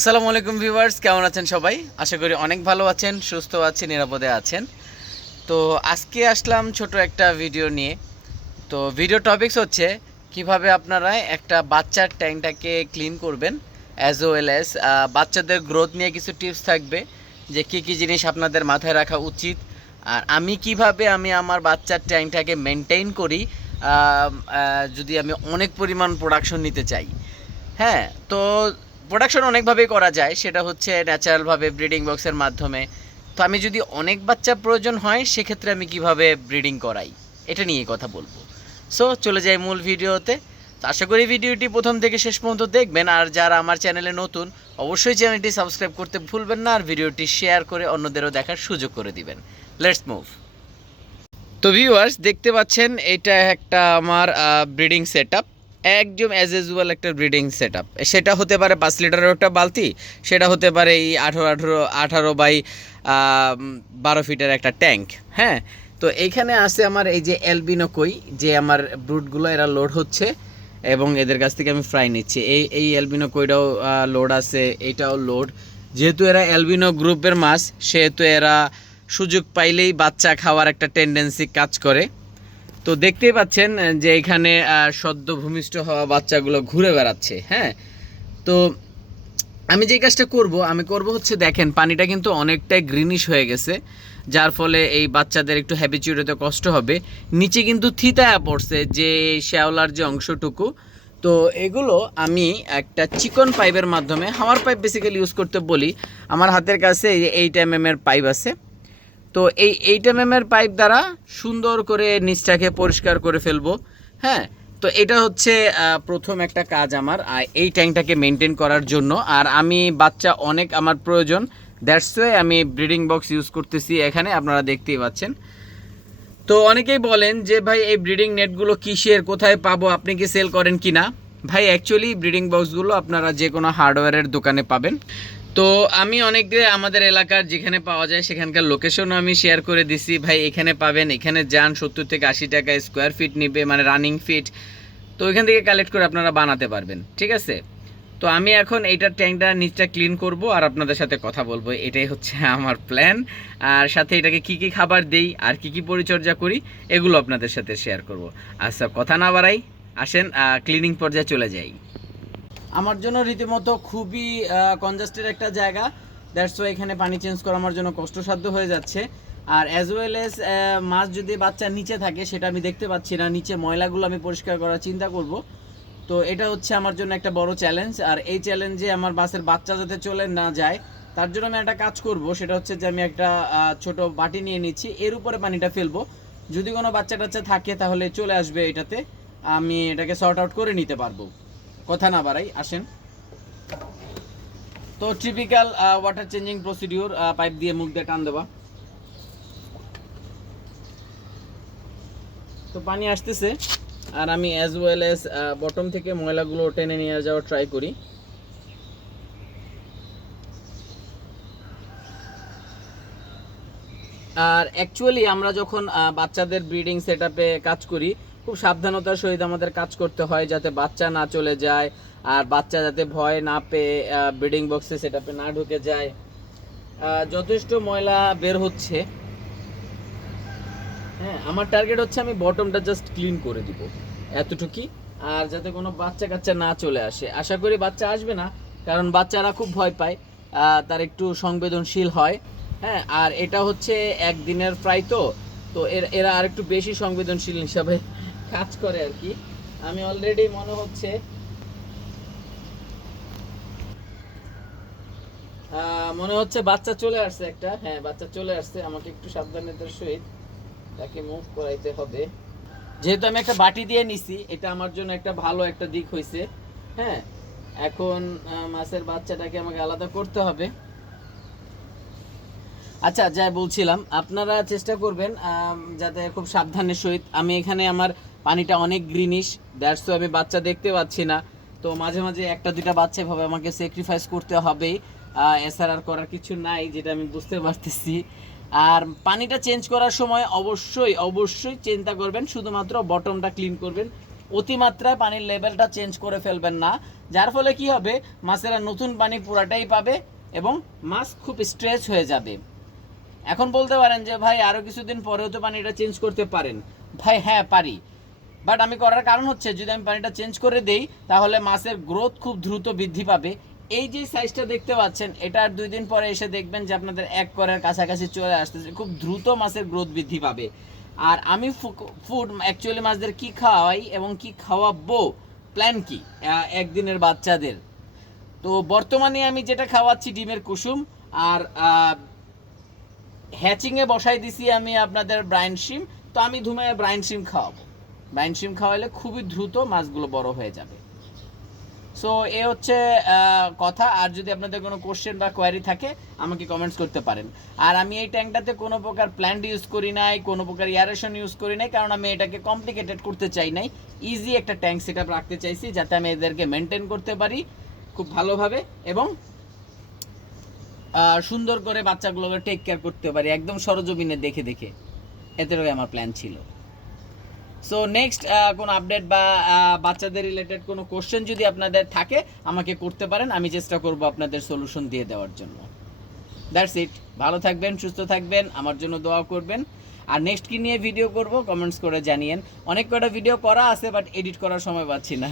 আসসালামু আলাইকুম ভিউয়ার্স, কেমন আছেন সবাই? আশা করি অনেক ভালো আছেন, সুস্থ আছেন, নিরাপদে আছেন। তো আজকে আসলাম ছোট একটা ভিডিও নিয়ে। তো ভিডিও টপিকস হচ্ছে, কীভাবে আপনারা একটা বাচ্চার ট্যাঙ্কটাকে ক্লিন করবেন অ্যাজ ওয়েল অ্যাজ বাচ্চাদের গ্রোথ নিয়ে কিছু টিপস থাকবে, যে কী কী জিনিস আপনাদের মাথায় রাখা উচিত। আর আমি কীভাবে আমি আমার বাচ্চার ট্যাঙ্কটাকে মেনটেন করি যদি আমি অনেক পরিমাণ প্রোডাকশন নিতে চাই। হ্যাঁ তো প্রোডাকশন অনেকভাবেই করা যায়, সেটা হচ্ছে ন্যাচারালভাবে ব্রিডিং বক্সের মাধ্যমে। তো আমি যদি অনেক বাচ্চা প্রয়োজন হয়, সেক্ষেত্রে আমি কীভাবে ব্রিডিং করাই? এটা নিয়ে কথা বলব। সো চলে যাই মূল ভিডিওতে। তো আশা করি ভিডিওটি প্রথম থেকে শেষ পর্যন্ত দেখবেন, আর যারা আমার চ্যানেলে নতুন, অবশ্যই চ্যানেলটি সাবস্ক্রাইব করতে ভুলবেন না, আর ভিডিওটি শেয়ার করে অন্যদেরও দেখার সুযোগ করে দিবেন। লেটস মুভ তো ভিউয়ার্স দেখতে পাচ্ছেন, এটা একটা আমার ব্রিডিং সেট আপ একদম অ্যাজ ইউজুয়াল একটা ব্রিডিং সেট সেটা হতে পারে পাঁচ লিটারের একটা বালতি, সেটা হতে পারে এই আঠারো আঠারো আঠারো বাই বারো ফিটের একটা ট্যাঙ্ক হ্যাঁ? তো এইখানে আছে আমার এই যে অ্যালবিনো কই, যে আমার ব্রুটগুলো এরা লোড হচ্ছে, এবং এদের কাছ থেকে আমি ফ্রাই নিচ্ছি। এই এই অ্যালবিনো কইটাও লোড আছে, এইটাও লোড যেহেতু এরা অ্যালবিনো গ্রুপের মাছ, সেহেতু এরা সুযোগ পাইলেই বাচ্চা খাওয়ার একটা টেন্ডেন্সি কাজ করে। তো দেখতেই পাচ্ছেন যে এখানে সদ্য ভূমিষ্ঠ হওয়া বাচ্চাগুলো ঘুরে বেড়াচ্ছে হ্যাঁ? তো আমি যে কাজটা করব, আমি করব হচ্ছে দেখেন, পানিটা কিন্তু অনেকটাই গ্রিনিশ হয়ে গেছে, যার ফলে এই বাচ্চাদের একটু হ্যাবিচুয়েট হতে কষ্ট হবে। নিচে কিন্তু থিতায়া পড়ছে যে শ্যাওলার যে অংশটুকু। তো এগুলো আমি একটা চিকন পাইপের মাধ্যমে, হাওয়ার পাইপ বেসিক্যালি ইউজ করতে বলি। আমার হাতের কাছে এই এম এর পাইপ আছে। তো এই এইট পাইপ দ্বারা সুন্দর করে নিচটাকে পরিষ্কার করে ফেলব। হ্যাঁ তো এটা হচ্ছে প্রথম একটা কাজ আমার এই ট্যাঙ্কটাকে মেনটেন করার জন্য। আর আমি বাচ্চা অনেক আমার প্রয়োজন। দ্যাটস ওয়ে আমি ব্রিডিং বক্স ইউজ করতেছি এখানে, আপনারা দেখতেই পাচ্ছেন। তো অনেকেই বলেন যে, ভাই, এই ব্রিডিং নেটগুলো কিসের? কোথায় পাবো? আপনি কি সেল করেন কি না ভাই অ্যাকচুয়ালি ব্রিডিং বক্সগুলো আপনারা যে কোনো হার্ডওয়্যারের দোকানে পাবেন। তো আমি অনেক আমাদের এলাকার যেখানে পাওয়া যায় সেখানকার লোকেশনও আমি শেয়ার করে দিছি। ভাই, এখানে পাবেন, এখানে যান, সত্তর থেকে আশি টাকা স্কোয়ার ফিট নিবে মানে রানিং ফিট তো ওইখান থেকে কালেক্ট করে আপনারা বানাতে পারবেন, ঠিক আছে? তো আমি এখন এইটার ট্যাঙ্কটা নিচটা ক্লিন করব আর আপনাদের সাথে কথা বলব। এটাই হচ্ছে আমার প্ল্যান আর সাথে এটাকে কি কি খাবার দেই আর কি কি পরিচর্যা করি, এগুলো আপনাদের সাথে শেয়ার করব। আচ্ছা কথা না বাড়াই, আসেন ক্লিনিং পর্যায়ে চলে যাই। আমার জন্য রীতিমতো খুবই কনজাস্টেড একটা জায়গা। দ্যাটস ওয়াই এখানে পানি চেঞ্জ করা আমার জন্য কষ্টসাধ্য হয়ে যাচ্ছে। আর অ্যাজ ওয়েল এস মাছ যদি বাচ্চা নিচে থাকে, সেটা আমি দেখতে পাচ্ছি না। নিচে ময়লাগুলো আমি পরিষ্কার করার চিন্তা করব। তো এটা হচ্ছে আমার জন্য একটা বড় চ্যালেঞ্জ আর এই চ্যালেঞ্জে আমার বাসের বাচ্চা যাতে চলে না যায়, তার জন্য আমি একটা কাজ করব। সেটা হচ্ছে যে আমি একটা ছোট বাটি নিয়ে নিচ্ছি। এর উপরে পানিটা ফেলব। যদি কোনো বাচ্চা টাচ্চা থাকে, তাহলে চলে আসবে এটাতে। আমি এটাকে সর্ট আউট করে নিতে পারব। কথা না বাড়াই, আসেন। তো typical water changing procedure pipe দিয়ে মুখ দিয়ে টান দেওয়া তো পানি আসতেছে, আর আমি অ্যাজ ওয়েল অ্যাজ বটম থেকে ময়লাগুলো টেনে নিয়ে যাওয়ার ট্রাই করি। আর অ্যাকচুয়ালি আমরা যখন বাচ্চাদের ব্রিডিং সেট কাজ করি, খুব সাবধানতার সহিত আমাদের কাজ করতে হয় যাতে বাচ্চা না চলে যায় আর বাচ্চা যাতে ভয় না পেয়ে ব্রিডিং বক্সে সেট না ঢুকে যায়। যথেষ্ট ময়লা বের হচ্ছে। হ্যাঁ আমার টার্গেট হচ্ছে আমি বটমটা জাস্ট ক্লিন করে দিব, এতটুকুই। আর যাতে কোনো বাচ্চা কাচ্চা না চলে আসে। আশা করি বাচ্চা আসবে না, কারণ বাচ্চারা খুব ভয় পায় তার একটু সংবেদনশীল হয়। হ্যাঁ আর এটা হচ্ছে একদিনের ফ্রাই তো তো এর আর একটু বেশি সংবেদনশীল হিসাবে কাজ করে আর কি। আমি অলরেডি মনে হচ্ছে মনে হচ্ছে বাচ্চা চলে আসছে একটা। হ্যাঁ বাচ্চা চলে আসছে, আমাকে একটু সাবধানতার সহিত তাকে মুভ করাইতে হবে। যেহেতু আমি একটা বাটি দিয়ে নিছি, এটা আমার জন্য একটা ভালো একটা দিক হয়েছে হ্যাঁ এখন মাছের বাচ্চাটাকে আমাকে আলাদা করতে হবে। আচ্ছা যাই বলছিলাম, আপনারা চেষ্টা করবেন যাতে খুব সাবধানের সহিত। আমি এখানে আমার পানিটা অনেক গ্রিনিশ দ্যাটস আমি বাচ্চা দেখতে পাচ্ছি না। তো মাঝে মাঝে একটা দুটা বাচ্চা এভাবে আমাকে স্যাক্রিফাইস করতে হবে এছাড়া আর করার কিছু নাই, যেটা আমি বুঝতে পারতেছি। আর পানিটা চেঞ্জ করার সময় অবশ্যই অবশ্যই চিন্তা করবেন, শুধুমাত্র বটমটা ক্লিন করবেন। অতিমাত্রায় পানির লেভেলটা চেঞ্জ করে ফেলবেন না। যার ফলে কি হবে? মাছেরা নতুন পানি পুরাটাই পাবে এবং মাছ খুব স্ট্রেচ হয়ে যাবে। এখন বলতে পারেন যে, ভাই আরও কিছুদিন পরেও তো পানিটা চেঞ্জ করতে পারেন। ভাই হ্যাঁ পারি। বাট আমি করার কারণ হচ্ছে, যদি আমি পানিটা চেঞ্জ করে দেই, তাহলে মাছের গ্রোথ খুব দ্রুত বৃদ্ধি পাবে। এই যে সাইজটা দেখতে পাচ্ছেন, এটা দুই দিন পরে এসে দেখবেন যে, আপনাদের এক করের কাছাকাছি চলে আসতেছে। খুব দ্রুত মাছের গ্রোথ বৃদ্ধি পাবে। আর আমি ফুড অ্যাকচুয়ালি মাছদের কি খাওয়াই এবং কি খাওয়াবো? প্ল্যান কি? একদিনের বাচ্চাদের। তো বর্তমানে আমি যেটা খাওয়াচ্ছি ডিমের কুসুম, আর হ্যাচিংয়ে বসাই দিছি আমি আপনাদের ব্রাইন শিম তো আমি ধুমে ব্রাইন শিম খাওয়াবো। ব্রাইন শিম খাওয়ালে খুবই দ্রুত মাছগুলো বড় হয়ে যাবে। সো এ হচ্ছে কথা। আর যদি আপনাদের কোনো কোশ্চেন বা কোয়ারি থাকে, আমাকে কমেন্টস করতে পারেন। আর আমি এই ট্যাঙ্কটাতে কোনো প্রকার প্ল্যান্ট ইউজ করি নাই, কোনো প্রকার ইয়ারেশন ইউজ করি নাই, কারণ আমি এটাকে কমপ্লিকেটেড করতে চাই নাই। ইজি একটা ট্যাঙ্ক সেট রাখতে চাইছি, যাতে আমি এদেরকে মেনটেন করতে পারি খুব ভালোভাবে এবং সুন্দর করে বাচ্চাগুলোকে টেক কেয়ার করতে পারি, একদম সরজমিনে দেখে দেখে। এতেরই আমার প্ল্যান ছিল। সো নেক্সট কোনো আপডেট বা বাচ্চাদের রিলেটেড কোনো কোশ্চেন যদি আপনাদের থাকে, আমাকে করতে পারেন, আমি চেষ্টা করব আপনাদের সলিউশন দিয়ে দেওয়ার জন্য। দ্যাটস ইট ভালো থাকবেন, সুস্থ থাকবেন, আমার জন্য দোয়া করবেন। আর নেক্সট কি নিয়ে ভিডিও করব কমেন্টস করে জানিয়েন। অনেক কটা ভিডিও করা আছে বাট এডিট করার সময় পাচ্ছি না।